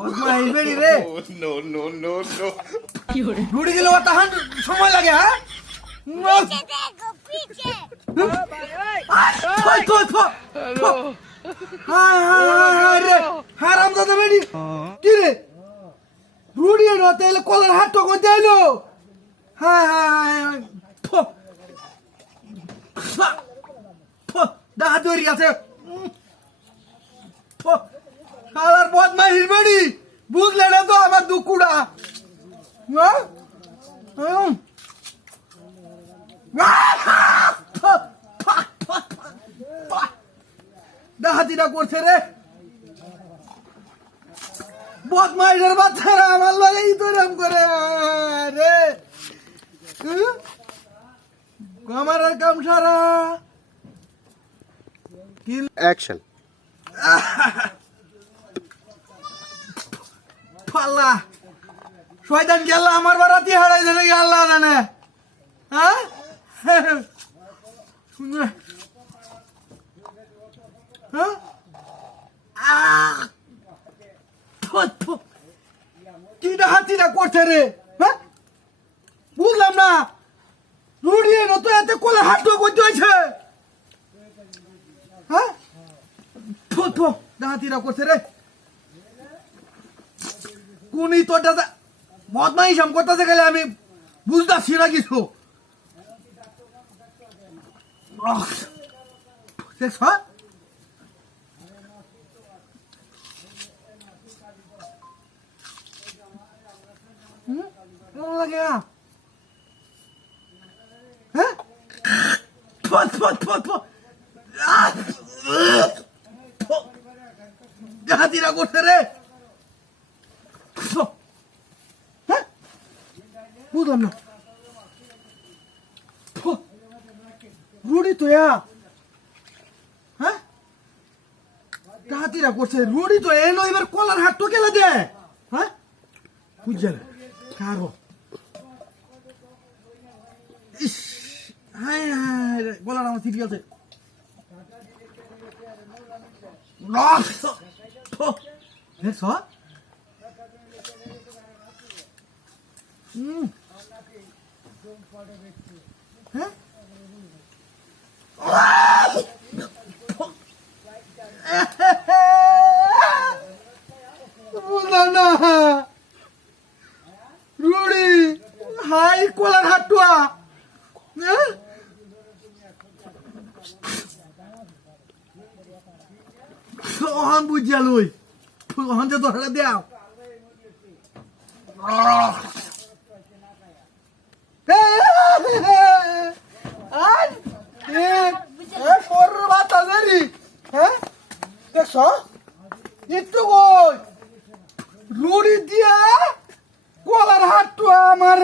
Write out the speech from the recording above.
বদমাইশ বেড়ি রে। No, no, no, no. রুড়ি গেলে তাহান সময় লাগে হ্যাঁ হারাম দাদা বেড়ি কি রে রুড়ি এলে কলার হাত টক দেয়লো হ্যাঁ হ্যাঁ দেখা তৈরি আছে কালার বদমাইশ বেড়ি বুঝলে না তো আমার দুকুড়া ডাহাতিটা করছে রে বদমাইশের বাচ্চারা আমার লাগে ইতরাম করে রে আমার কাম সারা Action. পাল্লা শয়তান গেল আমার বারাতি হারাই জানে আল্লাহ জানে হ্যাঁ কি ডাহাতিটা করছে রে হ্যাঁ বুঝলাম না রুড়িয়ে তো এতে কোলে হাত করতে হয়েছে হ্যাঁ ডাহাতিটা করছে রে কোন তোর দাদা বদমাইশ আম করতেছে গেলে আমি বুঝতেছি না কিছু লাগে হ্যাঁ হাতিরা করছে রে হ্যাঁ বুঝলাম না রুড়ি তো হ্যাঁ হাতিরা করছে রুড়ি তো এলো এবার কলার হাত তো কেলা দে হ্যাঁ বুঝছেন কারো ইস হ্যাঁ হ্যাঁ গলার আমার সিরিয়াল আছে দেখছ হ্যাঁ বুঝলাম না রুড়ি হাই কলার হাটুয়া ওহান বুঝিয়া লই ওহান যে ধরে দেও দেখছ একটু রুড়ি দিয়া কলার হাটুয়া আমার